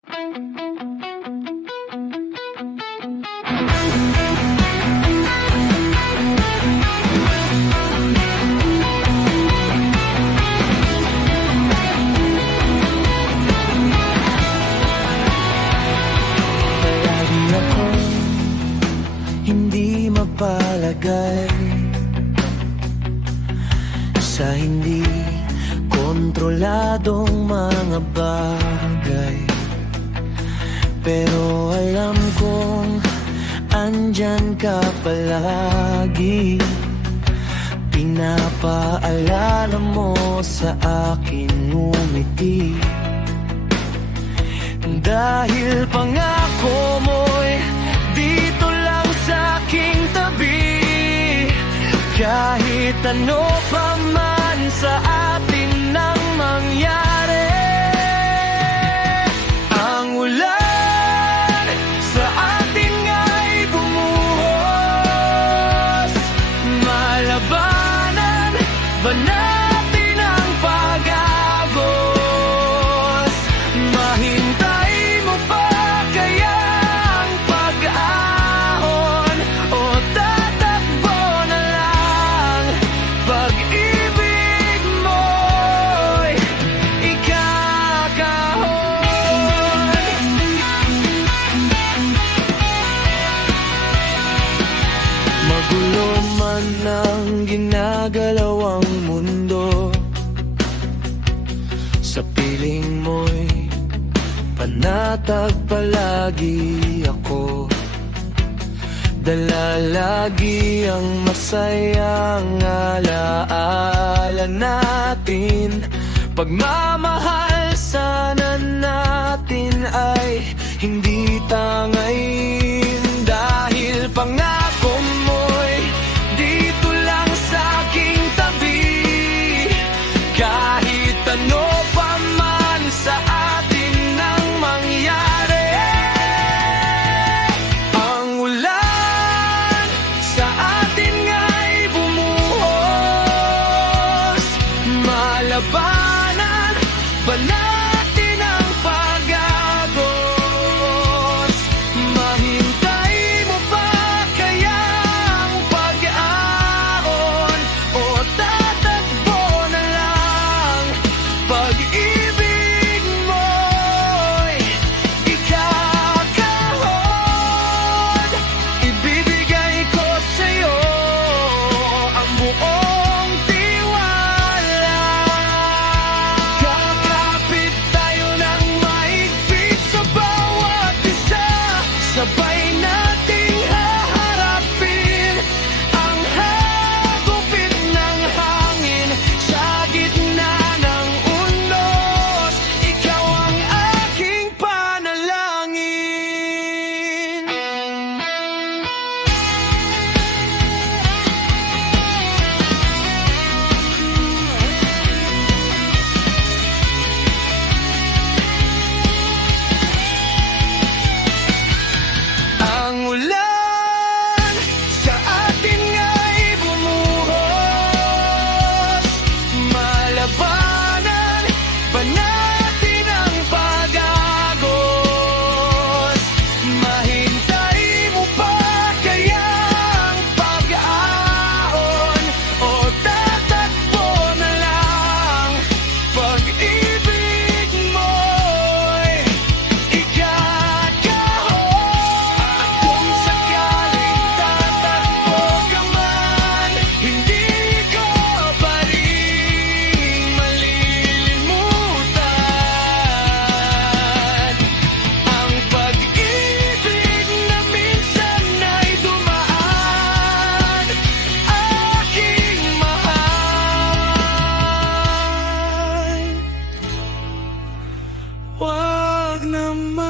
Palagi akong hindi mapalagay sa hindi kontroladong mga bagay. Pero alam kong andyan ka palagi. Pinapaalala mo sa akin ngumiti. Dahil pangako mo'y dito lang sa aking tabi. Kahit ano pa man sa atin nang mangyari, ang ulan sa atin nga'y bumuhos. Malabanan ba natin ang pag-agos? Mahintay mo pa kaya ang pag-ahon, o tatakbo na lang? Pag-ibig mo'y ikakahon. Magulo man ang ginagalaw ang mundo, sa piling mo'y panatag palagi ako. Dala lagi ang masayang alaala natin. Pagmamahal sana natin ay hindi tangayin. Dahil pangako mo'y dito lang sa aking tabi. Kahit ano pa man sa atin nang mangyari, ang ulan sa atin nga'y bumuhos. Malabanan ba natin ang pag-agos? Mahintay mo pa kaya ang pag-ahon, o tatakbo na lang? Pag-ibig mo'y ikakahon. Ibibigay ko sa'yo ang buong tiwala. Kakapit tayo ng mahigpit sa bawat isa. Sabay nating haharapin ang hagupit ng hangin sa gitna ng unos. Ikaw ang aking panalangin. Ang ulan sa atin nga'y bumuhos. Malabanan ba natin ang pag-agos? Mahintay mo pa kaya ang pag-ahon, o tatakbo na lang? Pag-ibig mo'y ikakahon. At kung sakaling tatakbo ka man, hindi ko pa rin malilimutan ang pag-ibig na minsan ay dumaan. Aking mahal, wag naman